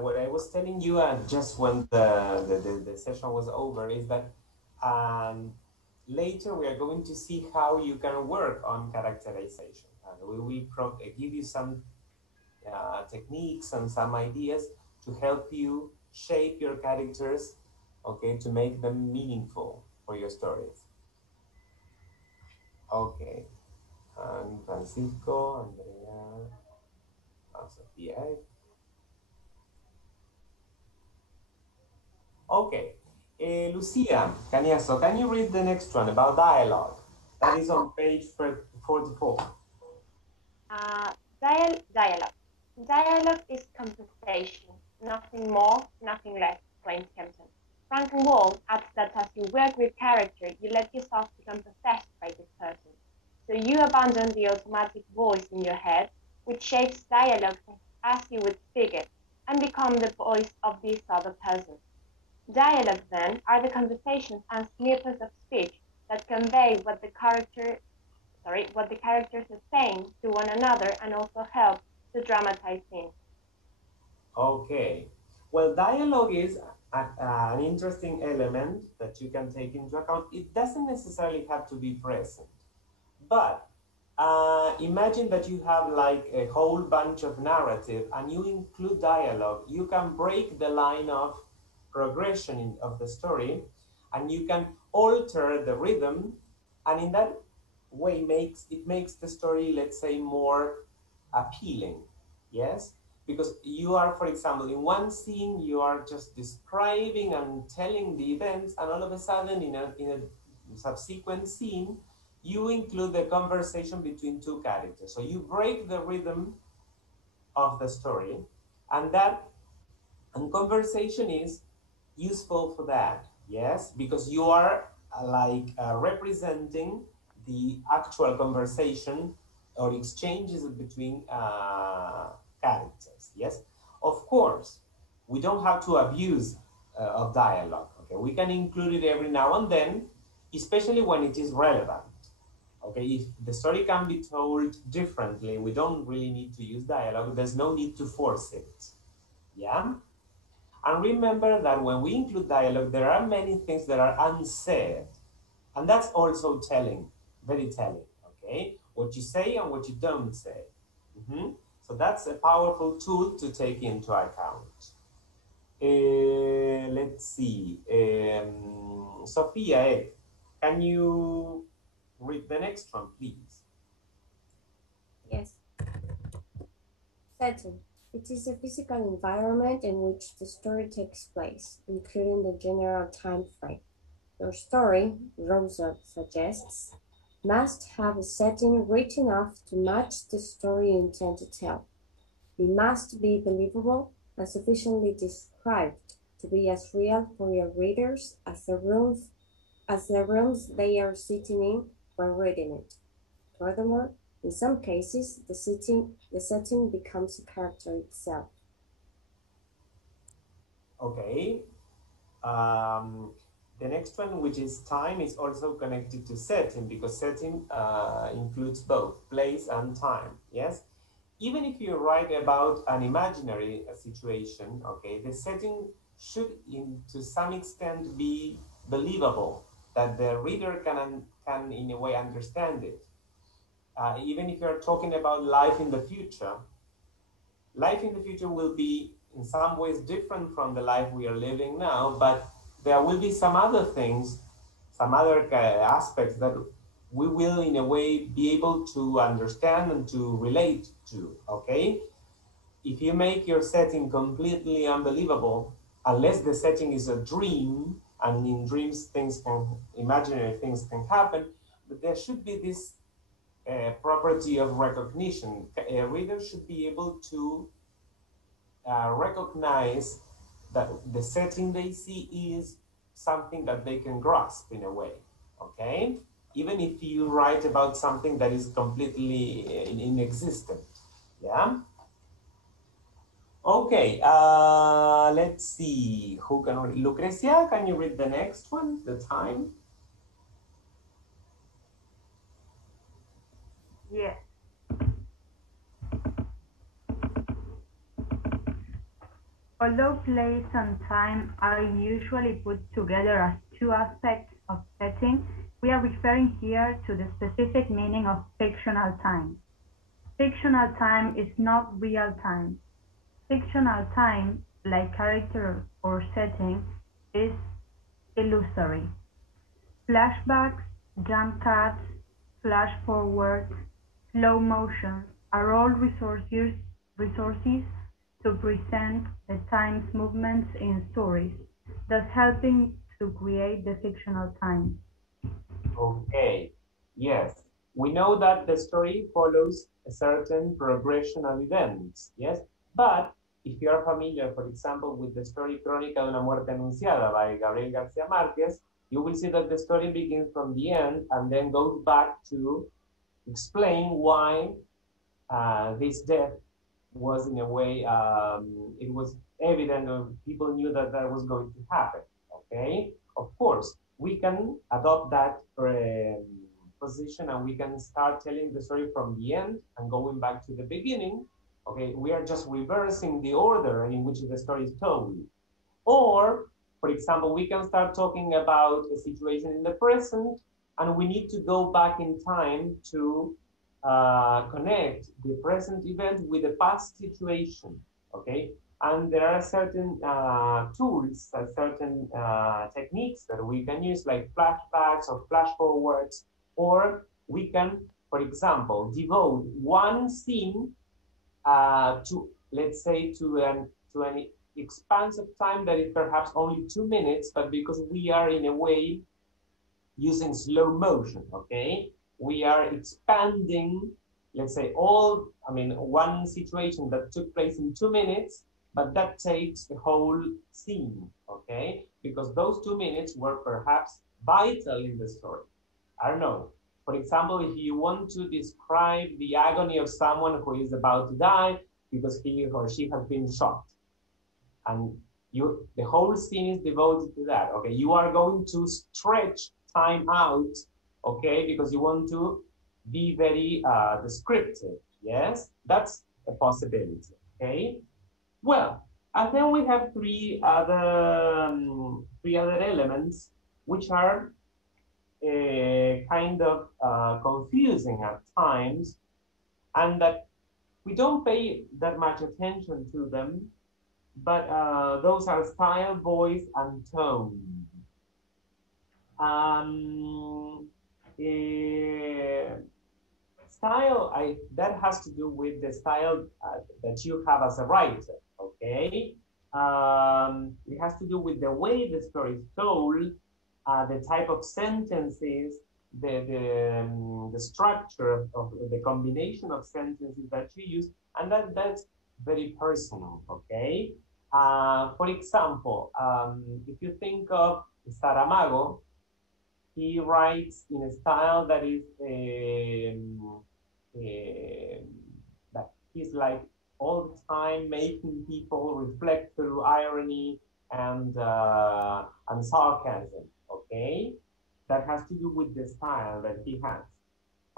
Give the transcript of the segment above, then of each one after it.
what I was telling you just when the session was over is that um, later we are going to see how you can work on characterization. And we will give you some techniques and some ideas to help you shape your characters, okay, to make them meaningful for your stories. Okay, and Francisco, Andrea, Sofia. Okay, Lucia Caniaso, can you read the next one about dialogue? That is on page 44. Uh, dialogue. Dialogue is conversation, nothing more, nothing less, claims Kempton. Frankenwald adds that as you work with character, you let yourself become possessed by this person. So you abandon the automatic voice in your head, which shapes dialogue as you would speak it, and become the voice of this other person. Dialogue, then, are the conversations and snippets of speech that convey what the characters are saying to one another and also help to dramatize scenes. Okay, well, dialogue is an interesting element that you can take into account. It doesn't necessarily have to be present, but imagine that you have like a whole bunch of narrative and you include dialogue. You can break the line of progression of the story and you can alter the rhythm, and in that way makes the story, let's say, more appealing. Yes, because you are, for example, in one scene you are just describing and telling the events, and all of a sudden in a subsequent scene you include the conversation between two characters. So you break the rhythm of the story, and that and conversation is useful for that. Yes, because you are representing the actual conversation or exchanges between characters. Yes, of course, we don't have to abuse of dialogue. Okay, we can include it every now and then, especially when it is relevant. Okay, if the story can be told differently, we don't really need to use dialogue. There's no need to force it. Yeah. And remember that when we include dialogue, there are many things that are unsaid. And that's also telling, very telling, okay? What you say and what you don't say. So that's a powerful tool to take into account. Let's see. Sophia, can you read the next one, please? Yes. Setting. It is a physical environment in which the story takes place, including the general time frame. Your story, Rosa suggests, must have a setting rich enough to match the story you intend to tell. It must be believable and sufficiently described to be as real for your readers as the rooms they are sitting in when reading it. Furthermore, in some cases, the setting becomes a character itself. Okay. Um, the next one, which is time, is also connected to setting because setting includes both place and time. Yes, even if you write about an imaginary situation, okay, the setting should, to some extent, be believable, that the reader can in a way understand it. Even if you're talking about life in the future will be in some ways different from the life we are living now, but there will be some other things, some other aspects that we will in a way be able to understand and to relate to. Okay, if you make your setting completely unbelievable, unless the setting is a dream, and in dreams imaginary things can happen, but there should be this property of recognition. A reader should be able to recognize that the setting they see is something that they can grasp in a way. Okay, even if you write about something that is completely inexistent. Yeah. Okay, let's see who can read. Lucrecia, can you read the next one, the time? Yes. Although place and time are usually put together as two aspects of setting, we are referring here to the specific meaning of fictional time. Fictional time is not real time. Fictional time, like character or setting, is illusory. Flashbacks, jump cuts, flash forwards, slow motions are all resources to present the time's movements in stories, thus helping to create the fictional time. Okay, yes. We know that the story follows a certain progression of events, yes? But if you are familiar, for example, with the story Crónica de una muerte anunciada by Gabriel García Márquez, you will see that the story begins from the end and then goes back to explain why this death was in a way, it was evident, people knew that that was going to happen, okay? Of course, we can adopt that position and we can start telling the story from the end and going back to the beginning, okay? We are just reversing the order in which the story is told. Or, for example, we can start talking about a situation in the present and we need to go back in time to connect the present event with the past situation, okay? And there are certain tools, certain techniques that we can use, like flashbacks or flash forwards, or we can, for example, devote one scene to, let's say, to an expanse of time that is perhaps only 2 minutes, but because we are in a way using slow motion, okay? We are expanding, let's say, one situation that took place in 2 minutes, but that takes the whole scene, okay? Because those 2 minutes were perhaps vital in the story. I don't know. For example, if you want to describe the agony of someone who is about to die because he or she has been shot, and the whole scene is devoted to that. Okay, you are going to stretch time out, okay, because you want to be very descriptive. Yes, that's a possibility. Okay, well, and then we have three other elements which are kind of confusing at times, and that we don't pay that much attention to them, but those are style, voice, and tone. Um, eh, Style, that has to do with the style that you have as a writer, okay? It has to do with the way the story is told, the type of sentences, the structure of the combination of sentences that you use, and that's very personal, okay? For example, if you think of Saramago, he writes in a style that is that he's like all the time making people reflect through irony and sarcasm. Okay, that has to do with the style that he has.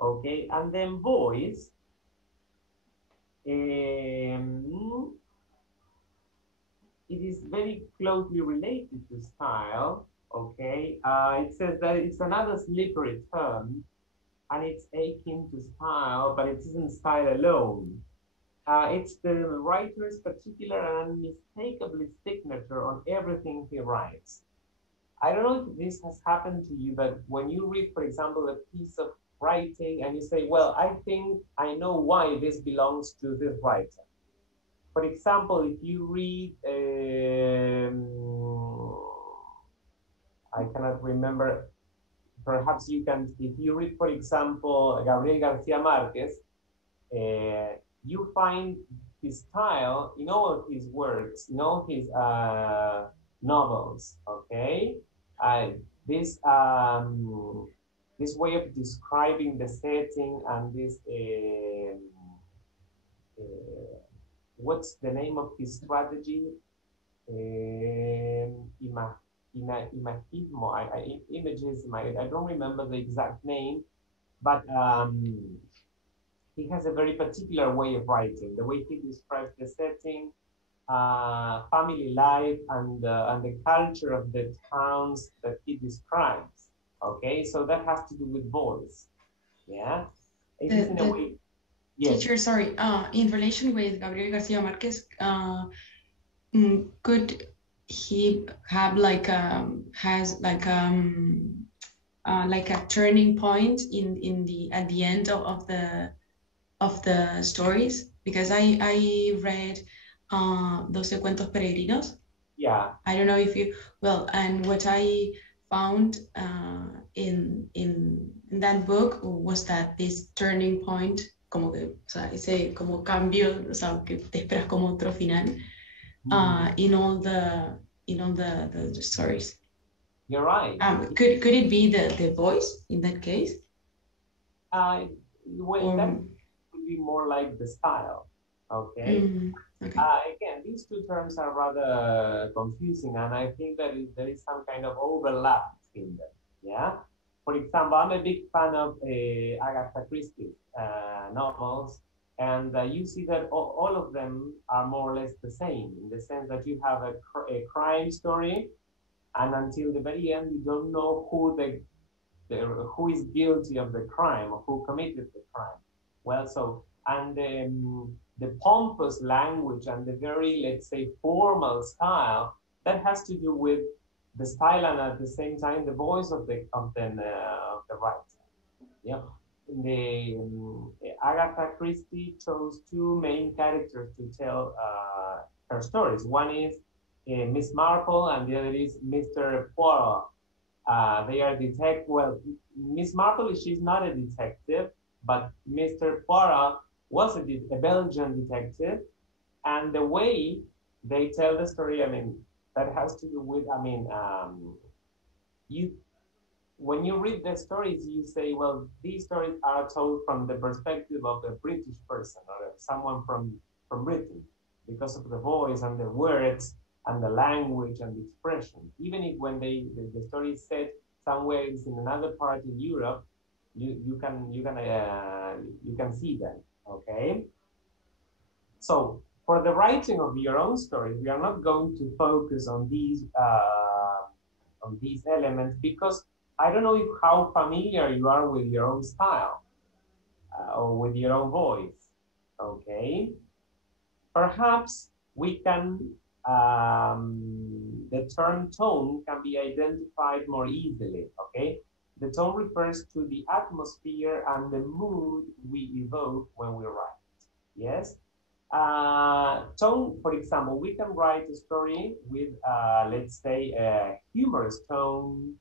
Okay, and then voice. It is very closely related to style. Okay, it says that it's another slippery term, and it's akin to style, but it isn't style alone. It's the writer's particular and unmistakable signature on everything he writes. I don't know if this has happened to you, but when you read, for example, a piece of writing and you say, well, I think I know why this belongs to this writer. For example, if you read, I cannot remember, perhaps you can, if you read, for example, Gabriel Garcia Marquez, you find his style in all of his works, in all his novels, okay? Uh, this, this way of describing the setting and this, what's the name of his strategy? Imagismo, images, I don't remember the exact name, but he has a very particular way of writing, the way he describes the setting, family life and the culture of the towns that he describes. Okay, so that has to do with voice. Yeah, it is in a The way. Yes. teacher, sorry, in relation with Gabriel Garcia Marquez, could he have has like a turning point in the at the end of the stories? Because I read 12 cuentos peregrinos. Yeah. I don't know if you, well, and what I found in that book was that this turning point, como que, o sea, ese como cambio, o sea, que te esperas como otro final, in all the stories. You're right. Could it be the voice in that case? Well, that would be more like the style. Okay. Okay. Again, these two terms are rather confusing, and I think that there is some kind of overlap between them. Yeah. For example, I'm a big fan of Agatha Christie novels, and you see that all of them are more or less the same in the sense that you have a crime story, and until the very end, you don't know who is guilty of the crime or who committed the crime. Well, so and the pompous language and the very, let's say, formal style that has to do with the style and at the same time the voice of the writer. Yeah. The Agatha Christie chose two main characters to tell her stories. One is Miss Marple, and the other is Mr. Poirot. They are detective. Well, Miss Marple, she's not a detective, but Mr. Poirot was a Belgian detective, and the way they tell the story, I mean, that has to do with, I mean, you when you read the stories, you say, well, these stories are told from the perspective of a British person or someone from Britain because of the voice and the words and the language and the expression. Even if when the story is set somewhere in another part in Europe, you can see that. Okay. So for the writing of your own story, we are not going to focus on these elements because I don't know how familiar you are with your own style or with your own voice. Okay, perhaps we can the term tone can be identified more easily. Okay, the tone refers to the atmosphere and the mood we evoke when we write. Yes. Tone, for example, we can write a story with, let's say, a humorous tone.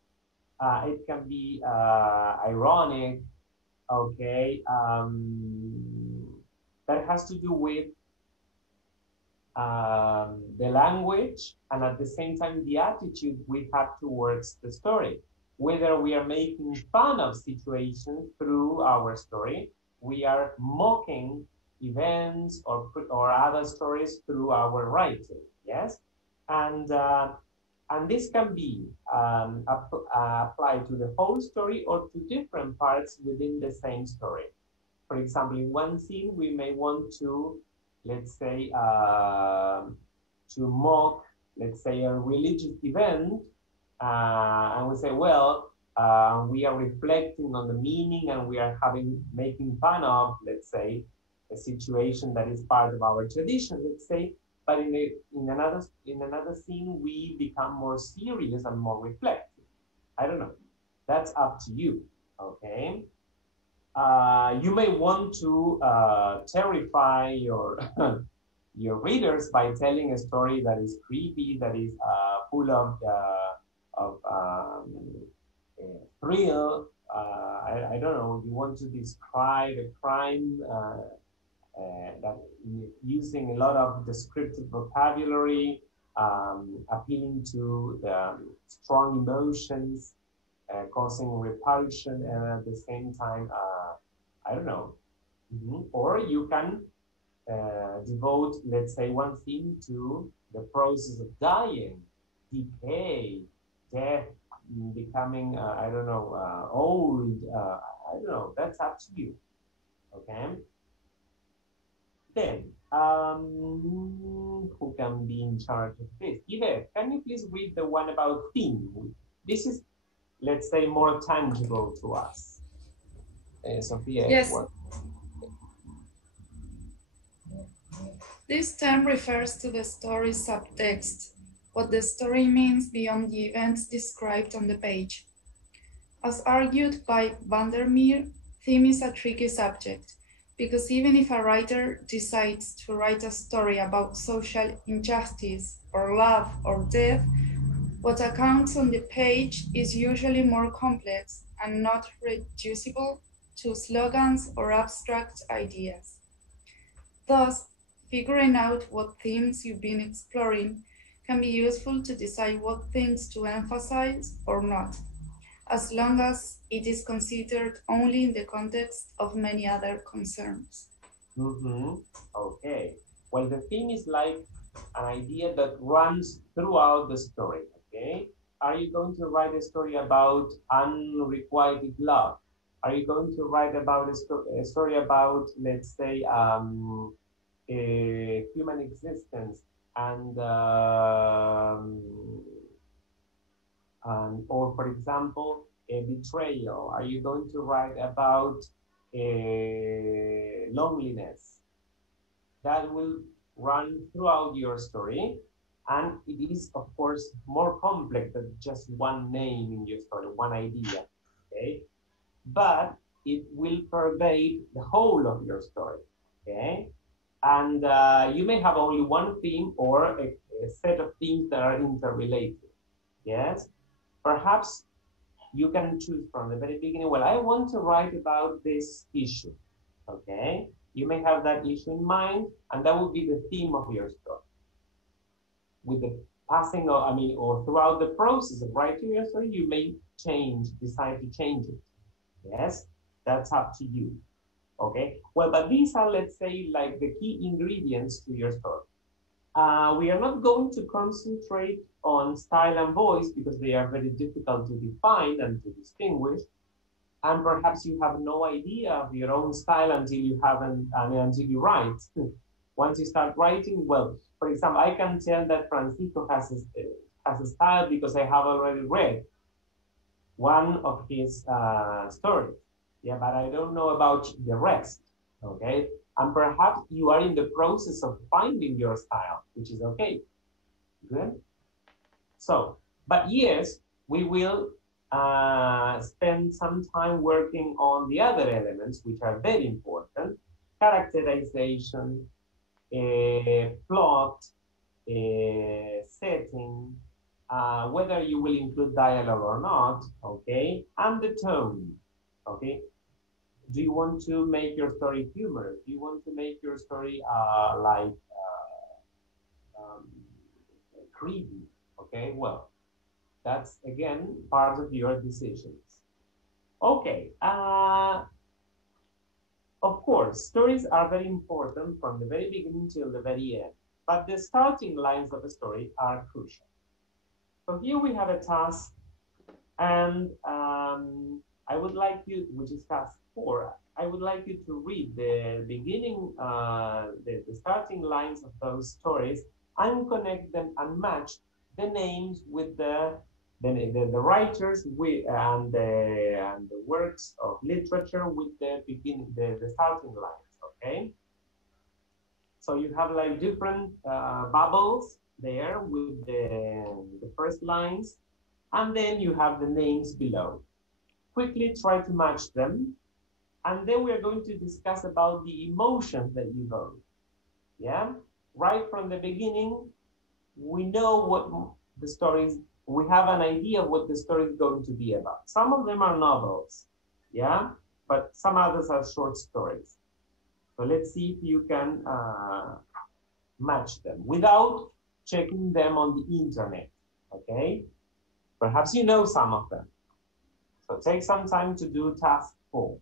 It can be ironic, okay. That has to do with the language and at the same time the attitude we have towards the story. Whether we are making fun of situations through our story, we are mocking events or other stories through our writing. Yes, and this can be applied to the whole story or to different parts within the same story. For example, in one scene, we may want to, let's say, to mock, let's say, a religious event, and we say, well, we are reflecting on the meaning and we are making fun of, let's say, a situation that is part of our tradition, let's say, but in another scene we become more serious and more reflective. I don't know. That's up to you. Okay. You may want to terrify your your readers by telling a story that is creepy, that is full of thrill. I don't know. You want to describe a crime that using a lot of descriptive vocabulary, appealing to the strong emotions, causing repulsion, and at the same time, I don't know. Or you can devote, let's say, one theme to the process of dying, decay, death, becoming, I don't know, old. I don't know. That's up to you. Okay. Then, who can be in charge of this? Ida, can you please read the one about theme? This is, let's say, more tangible to us. Sophia, Yes. what? This term refers to the story's subtext, what the story means beyond the events described on the page. As argued by Vandermeer, theme is a tricky subject, because even if a writer decides to write a story about social injustice or love or death, what accounts on the page is usually more complex and not reducible to slogans or abstract ideas. Thus, figuring out what themes you've been exploring can be useful to decide what themes to emphasize or not, as long as it is considered only in the context of many other concerns. Okay. Well, the theme is like an idea that runs throughout the story, okay? Are you going to write a story about unrequited love? Are you going to write about a story about, let's say, human existence or for example, a betrayal? Are you going to write about loneliness? That will run throughout your story, and it is of course more complex than just one name in your story, one idea, okay? But it will pervade the whole of your story, okay? And you may have only one theme or a set of themes that are interrelated, yes? Perhaps you can choose from the very beginning, well, I want to write about this issue, okay? You may have that issue in mind, and that will be the theme of your story. With the passing of, or throughout the process of writing your story, you may decide to change it. Yes, that's up to you. Okay, well, but these are, let's say, like the key ingredients to your story. We are not going to concentrate on style and voice because they are very difficult to define and to distinguish. And perhaps you have no idea of your own style until you write. Once you start writing, well, for example, I can tell that Francisco has a style because I have already read one of his stories. Yeah, but I don't know about the rest. Okay, and perhaps you are in the process of finding your style, which is okay. Good. So, but yes, we will spend some time working on the other elements, which are very important: characterization, plot, setting, whether you will include dialogue or not, okay, and the tone, okay. Do you want to make your story humorous? Do you want to make your story creepy? Okay, well, that's again part of your decisions. Okay, of course, stories are very important from the very beginning till the very end, but the starting lines of a story are crucial. So here we have a task, and I would like you, which is task 4, I would like you to read the beginning, the starting lines of those stories and connect them and match the names with the writers and the works of literature with the starting lines, okay? So you have like different bubbles there with the first lines, and then you have the names below. Quickly try to match them, and then we're going to discuss about the emotions that you evoke. Yeah, right from the beginning, we know what the stories, we have an idea of what the story is going to be about. Some of them are novels, yeah, but some others are short stories. So let's see if you can match them without checking them on the internet, okay? Perhaps you know some of them. So take some time to do task 4.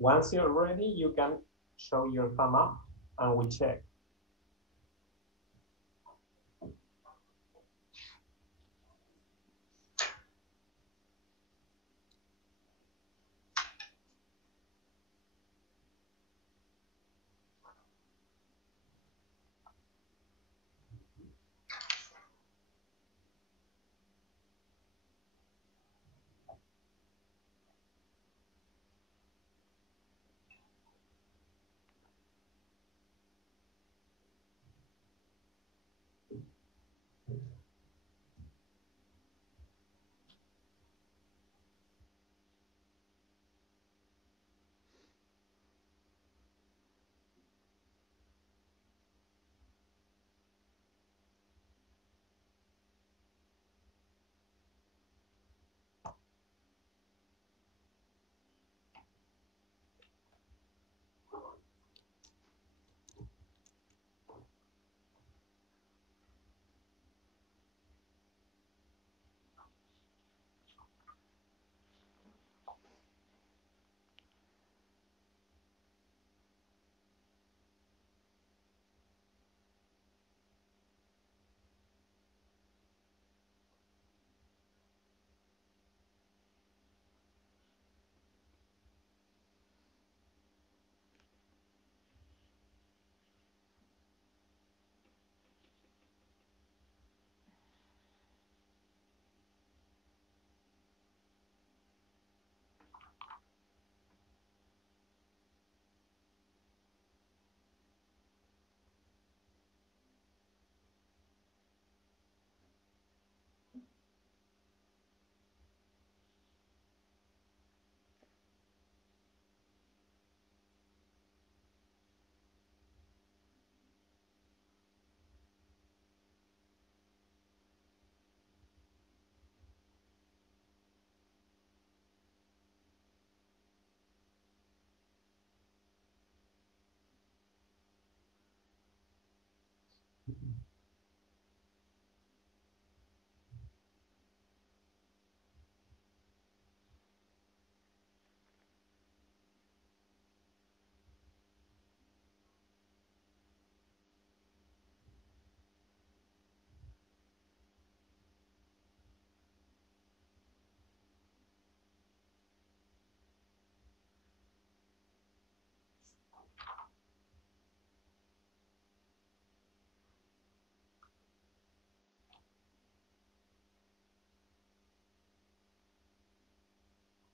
Once you're ready, you can show your thumb up and we check.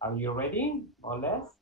Are you ready, or less?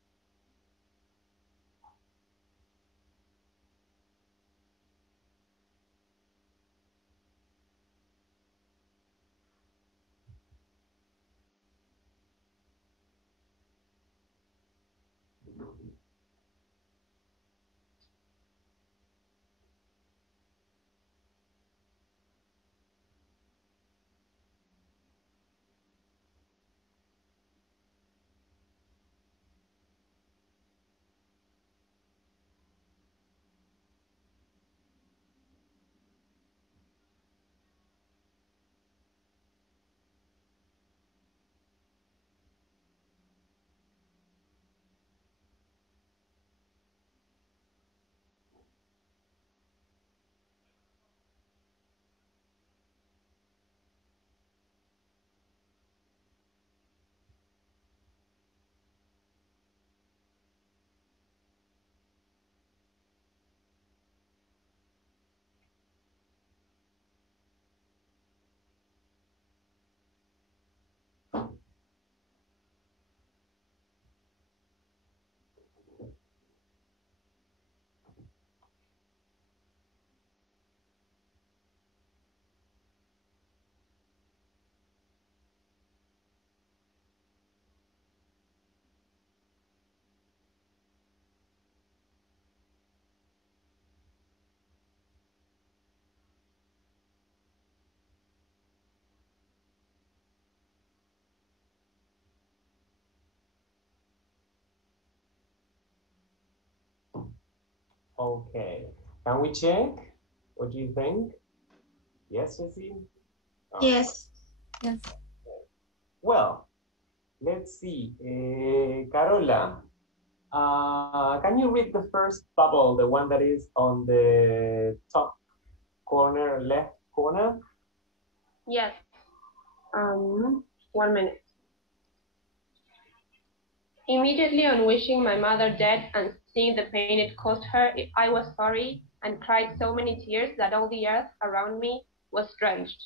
Okay. Can we check? What do you think? Yes, Jessie? Yes. Yes. Well, let's see. Carola, can you read the first bubble, the one that is on the top corner, left corner? Yes. 1 minute. Immediately on wishing my mother dead and seeing the pain it caused her, I was sorry and cried so many tears that all the earth around me was drenched.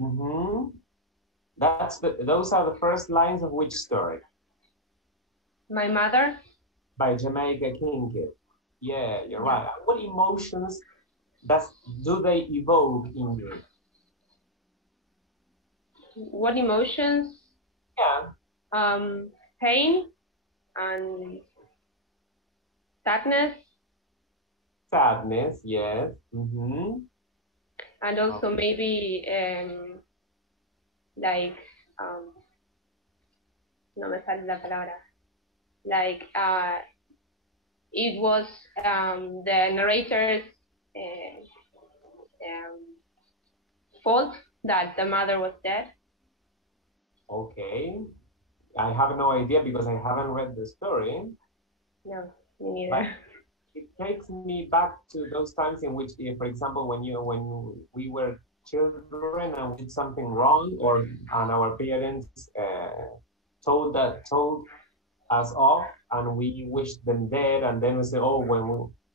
Mm-hmm. Those are the first lines of which story? My mother, By Jamaica Kincaid. Yeah, you're Yeah. right. What emotions do they evoke in you? what emotions? Yeah, Pain and sadness, sadness, yes. Mm-hmm. and also maybe like no me sale la palabra. Like it was the narrator's uh, fault that the mother was dead. Okay. I have no idea because I haven't read the story, No, me but neither. it takes me back to those times in which, for example, when we were children and we did something wrong, and our parents told us off, and we wished them dead, and then we say, oh,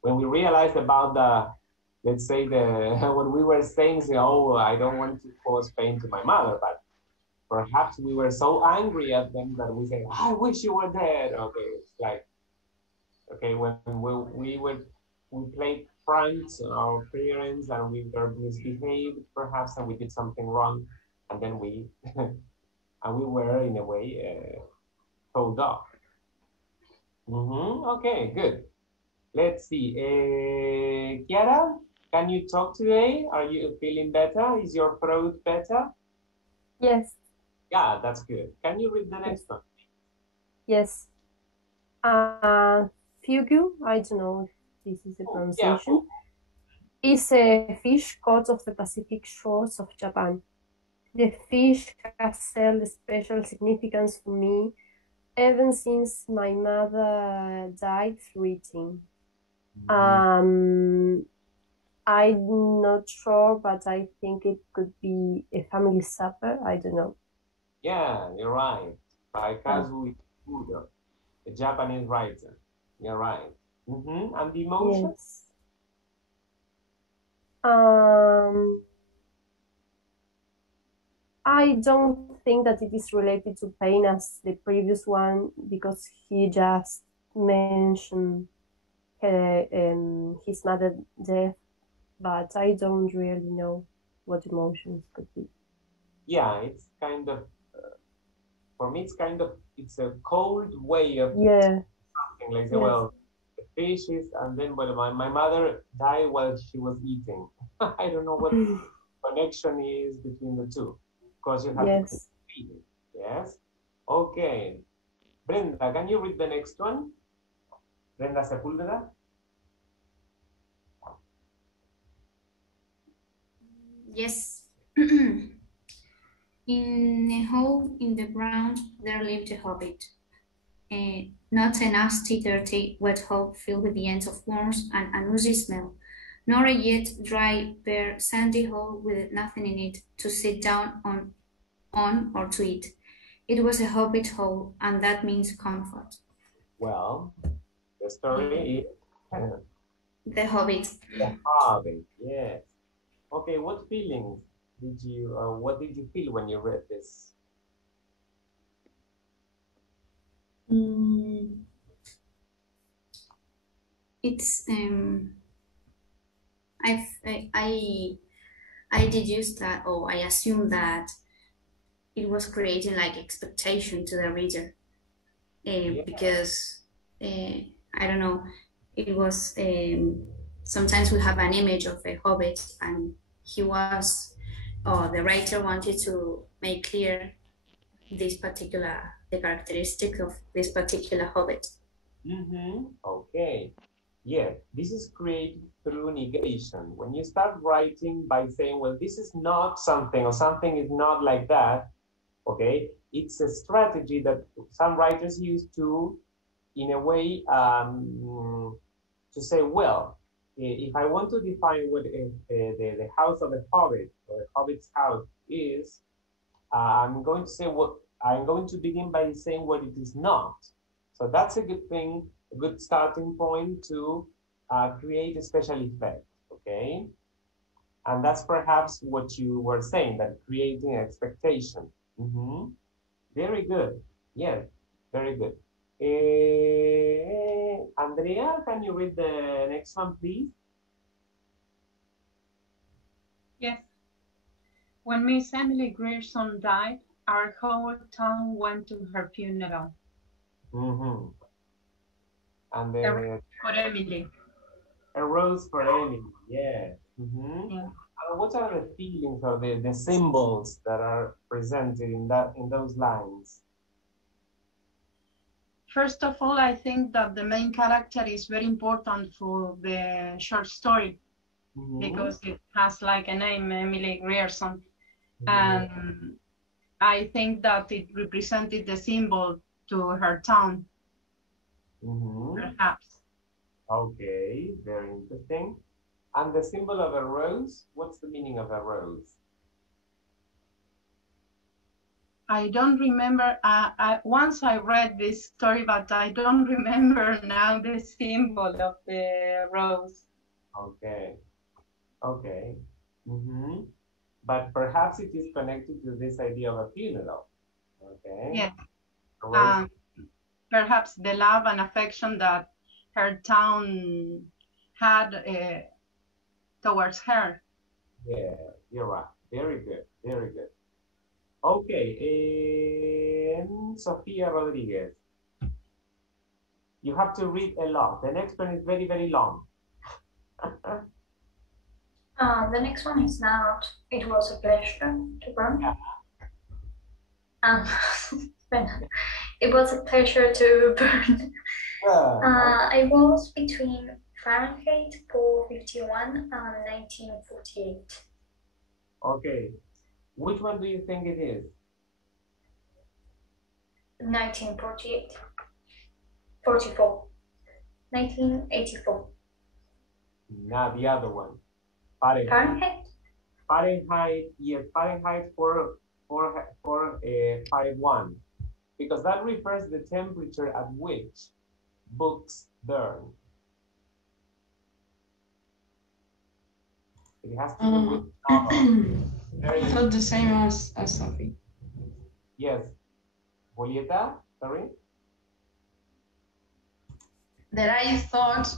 when we realized about let's say what we were saying, say, oh, I don't want to cause pain to my mother, but perhaps we were so angry at them that we say, I wish you were dead. Okay, it's like, okay, when we played pranks on our parents and we were misbehaved perhaps and we did something wrong, and then we and we were in a way told off. Okay, good. Let's see. Kiara, can you talk today? Are you feeling better? Is your throat better? Yes. Yeah, that's good. Can you read the next one? Yes. Fugu, I don't know if this is the Yeah. pronunciation, is a fish caught off the Pacific shores of Japan. The fish has held a special significance for me ever since my mother died through eating. I'm not sure, but I think it could be a family supper. I don't know. Yeah, you're right. By Kazuo Ishiguro, a Japanese writer. You're right. And the emotion? Yes. Um, I don't think that it is related to pain as the previous one because he just mentioned his mother's death, but I don't really know what emotions could be. Yeah, it's kind of, for me, it's a cold way of Yeah. something. Like, say, Yes. well, the fish is, and then, well, my mother died while she was eating. I don't know what the connection is between the two. Because you have to Yes. complete it. Yes? Okay. Brenda, can you read the next one? Brenda Sepúlveda? Yes. In a hole in the ground there lived a hobbit. Not a nasty, dirty, wet hole filled with the ends of worms and an oozy smell, nor a yet dry, bare, sandy hole with nothing in it to sit down on or to eat. It was a hobbit hole, and that means comfort. Well, the story is The Hobbit. The Hobbit. Yes. Okay, what did you feel when you read this? Mm, it's I deduced that, or I assumed that it was creating like expectation to the reader, Yeah. because I don't know, it was sometimes we have an image of a hobbit, and he was, or the writer wanted to make clear the characteristic of this particular hobbit. Okay. Yeah, this is created through negation. When you start writing by saying, well, this is not something or something is not like that, okay? It's a strategy that some writers use to, in a way, to say, well, if I want to define what the house of a hobbit or a hobbit's house is, I'm going to say what I'm going to begin by saying what it is not. So that's a good thing, a good starting point to create a special effect, okay? And that's perhaps what you were saying, that creating expectation. Mm-hmm. Very good. Yes, very good. Andrea, can you read the next one, please? Yes. When Miss Emily Grierson died, our whole town went to her funeral. Mm-hmm. And A rose for Emily. a rose for Emily. Yeah. Mm-hmm. Yeah. What are the feelings or the symbols that are presented in those lines? First of all, I think that the main character is very important for the short story because it has like a name, Emily Grierson. And I think that it represented the symbol to her town, perhaps. Okay, very interesting. And the symbol of a rose, what's the meaning of a rose? I don't remember. Once I read this story, but I don't remember now the symbol of the rose. Okay, okay. But perhaps it is connected to this idea of a funeral. Okay. Yes. A rose. Perhaps the love and affection that her town had towards her. Yeah, you're right. Very good, very good. Okay, and Sofia Rodriguez. You have to read a lot. The next one is very, very long. The next one is not, it was a pleasure to burn. It was a pleasure to burn. I was between Fahrenheit 451 and 1948. Okay. Which one do you think it is? 1948. 44. 1984. Not the other one. Fahrenheit. Fahrenheit, yes, Fahrenheit 451. Because that refers to the temperature at which books burn. It has to do with I thought the same as Sophie. Yes. Julieta, sorry? That I thought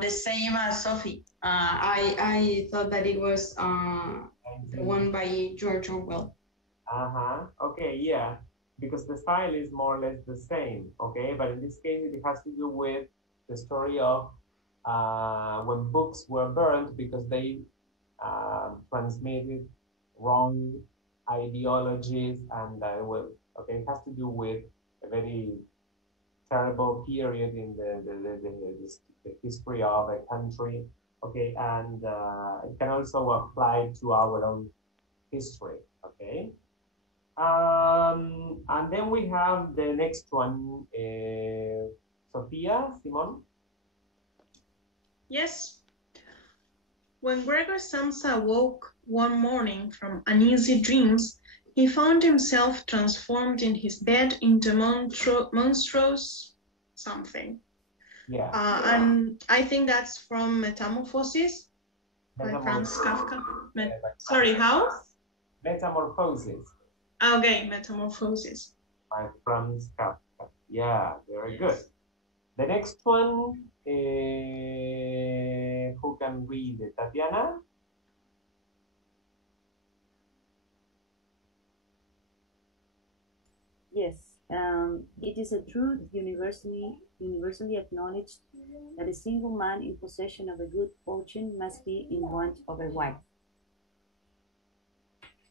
the same as Sophie. I thought that it was the one by George Orwell. Okay, yeah. Because the style is more or less the same, okay? But in this case, it has to do with the story of when books were burned because they transmitted wrong ideologies, and it has to do with a very terrible period in the history of a country, okay, and it can also apply to our own history, okay. And then we have the next one, Sophia, Simon. Yes. When Gregor Samsa awoke one morning from uneasy dreams, he found himself transformed in his bed into monstrous something. Yeah. And I think that's from Metamorphosis by Franz Kafka. Sorry, how? Metamorphosis. Okay, Metamorphosis. By Franz Kafka. Yeah, very good. The next one, who can read it? Tatiana? Yes, it is a truth universally acknowledged that a single man in possession of a good fortune must be in want of a wife.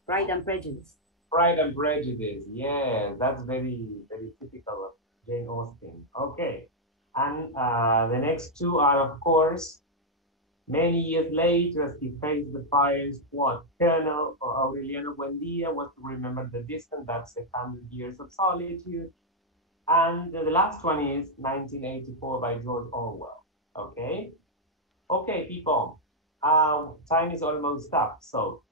Pride and Prejudice. Pride and Prejudice, yeah, that's very, very typical of Jane Austen. Okay, And the next two are, of course, many years later, as he faced the fires, what Colonel Aureliano Buendia was to remember the distance, that's 100 years of solitude. And the last one is 1984 by George Orwell. Okay? Okay, people, time is almost up. So